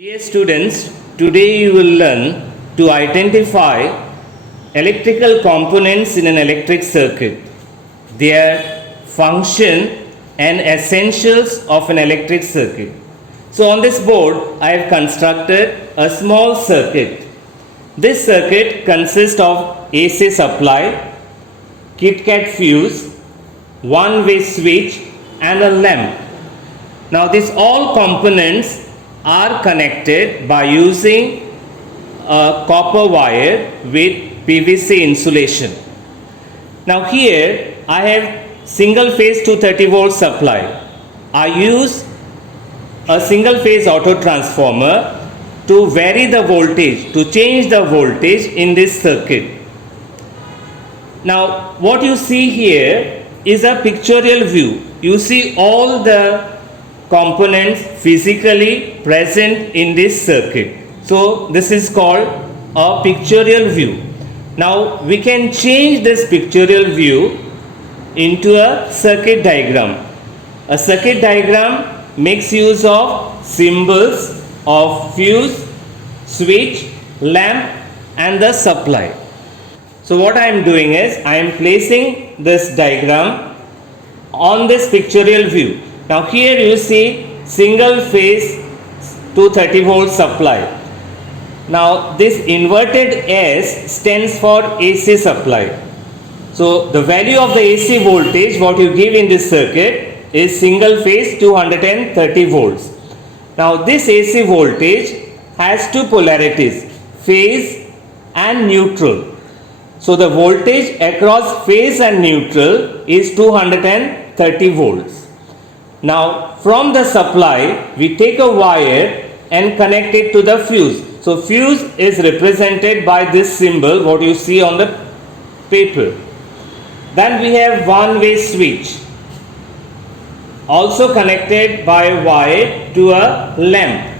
Dear students, today you will learn to identify electrical components in an electric circuit, their function and essentials of an electric circuit. So on this board, I have constructed a small circuit. This circuit consists of AC supply, KitKat fuse, one-way switch and a lamp. Now these all components are connected by using a copper wire with PVC insulation. Now here I have single phase 230 volt supply. I use a single phase auto transformer to vary the voltage, to change the voltage in this circuit. Now what you see here is a pictorial view. You see all the components physically present in this circuit. So this is called a pictorial view. Now we can change this pictorial view into a circuit diagram. A circuit diagram makes use of symbols of fuse, switch, lamp and the supply. So what I am doing is I am placing this diagram on this pictorial view. Now here you see single phase 230 volt supply. Now this inverted S stands for AC supply. So the value of the AC voltage what you give in this circuit is single phase 230 volts. Now this AC voltage has two polarities, phase and neutral. So the voltage across phase and neutral is 230 volts. Now from the supply we take a wire and connect it to the fuse. So fuse is represented by this symbol what you see on the paper. Then we have one-way switch also connected by a wire to a lamp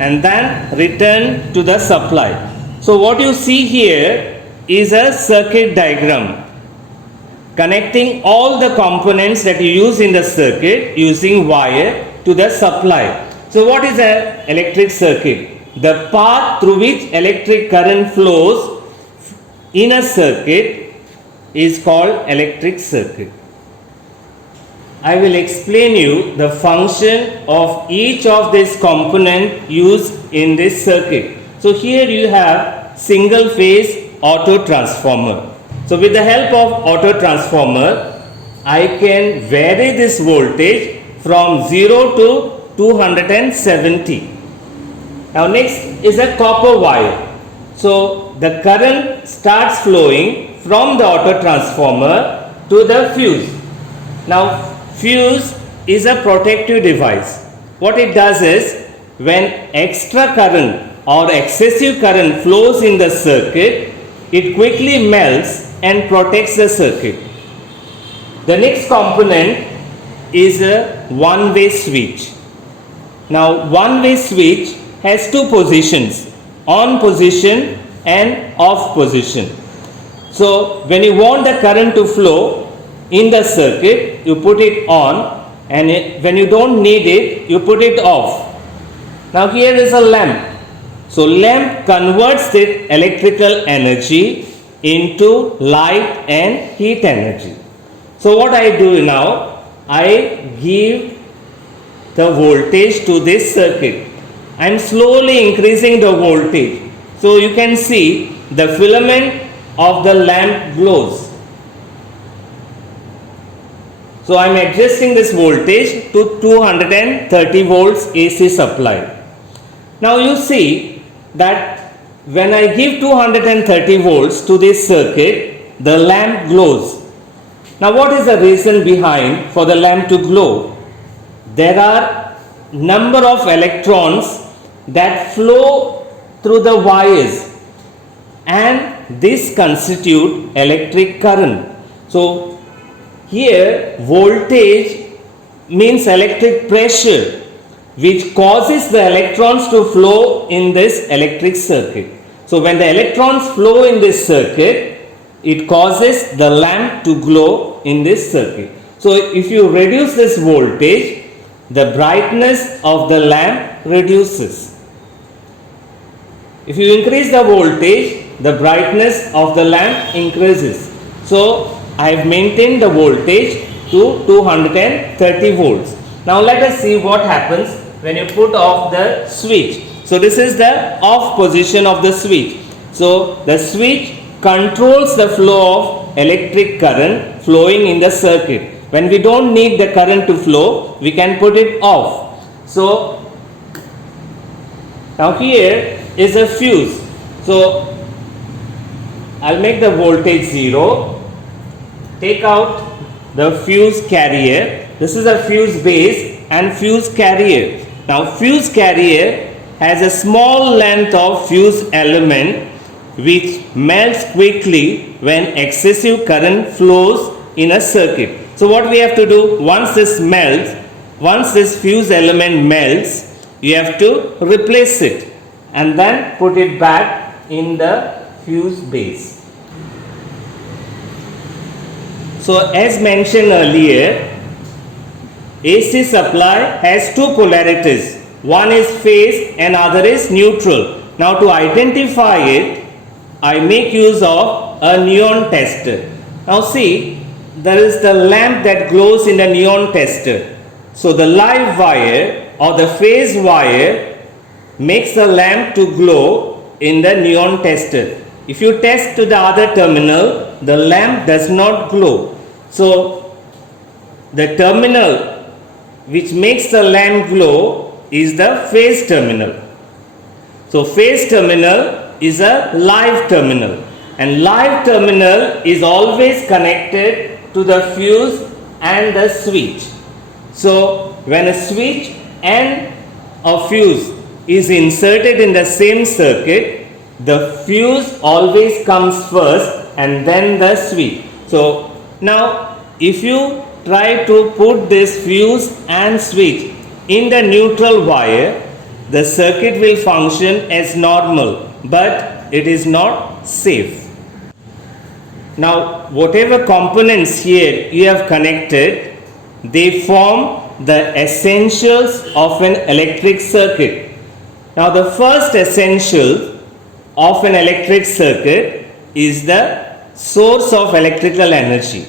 and then return to the supply. So what you see here is a circuit diagram connecting all the components that you use in the circuit using wire to the supply. So what is an electric circuit? The path through which electric current flows in a circuit is called electric circuit. I will explain you the function of each of these components used in this circuit. So here you have single phase auto transformer. So with the help of auto transformer, I can vary this voltage from 0 to 270. Now next is a copper wire. So the current starts flowing from the auto transformer to the fuse. Now fuse is a protective device. What it does is when extra current or excessive current flows in the circuit, it quickly melts and protects the circuit. The next component is a one-way switch. Now one-way switch has two positions, on position and off position. So when you want the current to flow in the circuit, you put it on, and when you don't need it, you put it off. Now here is a lamp. So lamp converts the electrical energy into light and heat energy. So what I do now, I give the voltage to this circuit. I am slowly increasing the voltage. So you can see the filament of the lamp glows. So I am adjusting this voltage to 230 volts AC supply. Now you see that when I give 230 volts to this circuit, the lamp glows. Now what is the reason behind for the lamp to glow? There are number of electrons that flow through the wires and this constitute electric current. So here voltage means electric pressure which causes the electrons to flow in this electric circuit. So when the electrons flow in this circuit, it causes the lamp to glow in this circuit. So if you reduce this voltage, the brightness of the lamp reduces. If you increase the voltage, the brightness of the lamp increases. So I have maintained the voltage to 230 volts. Now let us see what happens when you put off the switch. So this is the off position of the switch. So the switch controls the flow of electric current flowing in the circuit. When we don't need the current to flow, we can put it off. So now here is a fuse. So I'll make the voltage 0. Take out the fuse carrier. This is a fuse base and fuse carrier. Now fuse carrier has a small length of fuse element which melts quickly when excessive current flows in a circuit. So what we have to do, once this fuse element melts, you have to replace it and then put it back in the fuse base. So as mentioned earlier, AC supply has two polarities. One is phase and other is neutral. Now to identify it, I make use of a neon tester. Now see, there is the lamp that glows in the neon tester. So the live wire or the phase wire makes the lamp to glow in the neon tester. If you test to the other terminal, the lamp does not glow. So the terminal which makes the lamp glow is the phase terminal. So phase terminal is a live terminal, and live terminal is always connected to the fuse and the switch. So when a switch and a fuse is inserted in the same circuit, the fuse always comes first and then the switch. So now if you try to put this fuse and switch in the neutral wire, the circuit will function as normal, but it is not safe. Now whatever components here you have connected, they form the essentials of an electric circuit. Now the first essential of an electric circuit is the source of electrical energy,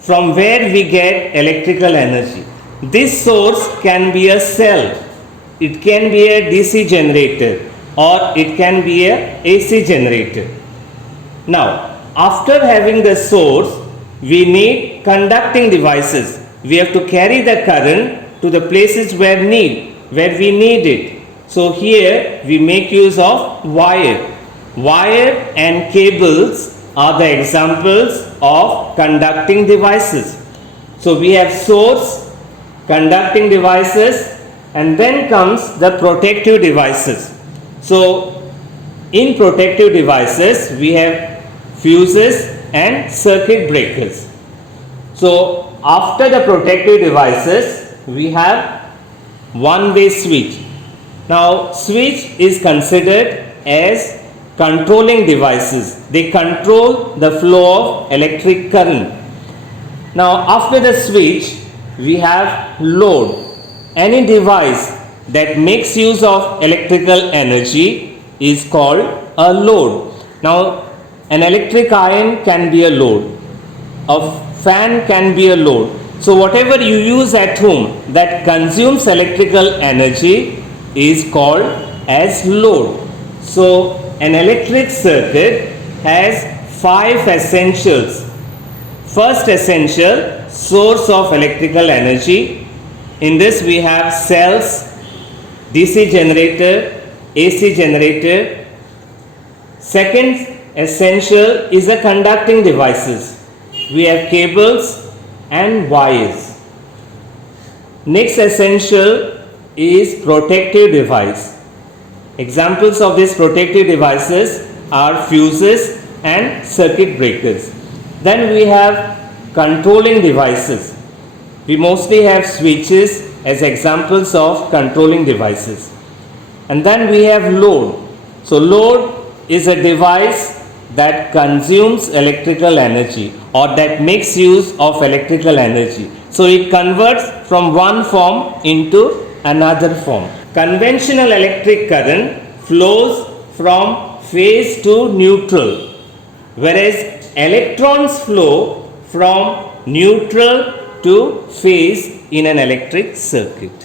from where we get electrical energy. This source can be a cell, it can be a DC generator, or it can be a AC generator. Now after having the source, we need conducting devices. We have to carry the current to the places where we need it. So here we make use of wire. Wire and cables are the examples of conducting devices. So we have source, conducting devices, and then comes the protective devices. So in protective devices we have fuses and circuit breakers. So after the protective devices we have one-way switch. Now switch is considered as controlling devices. They control the flow of electric current. Now after the switch we have load. Any device that makes use of electrical energy is called a load. Now an electric iron can be a load. A fan can be a load. So whatever you use at home that consumes electrical energy is called as load. So an electric circuit has 5 essentials. First essential, source of electrical energy. In this we have cells, DC generator, AC generator. Second essential is the conducting devices. We have cables and wires. Next essential is protective device. Examples of these protective devices are fuses and circuit breakers. Then we have controlling devices. We mostly have switches as examples of controlling devices. And then we have load. So load is a device that consumes electrical energy or that makes use of electrical energy. So it converts from one form into another form. Conventional electric current flows from phase to neutral, whereas electrons flow from neutral to phase in an electric circuit.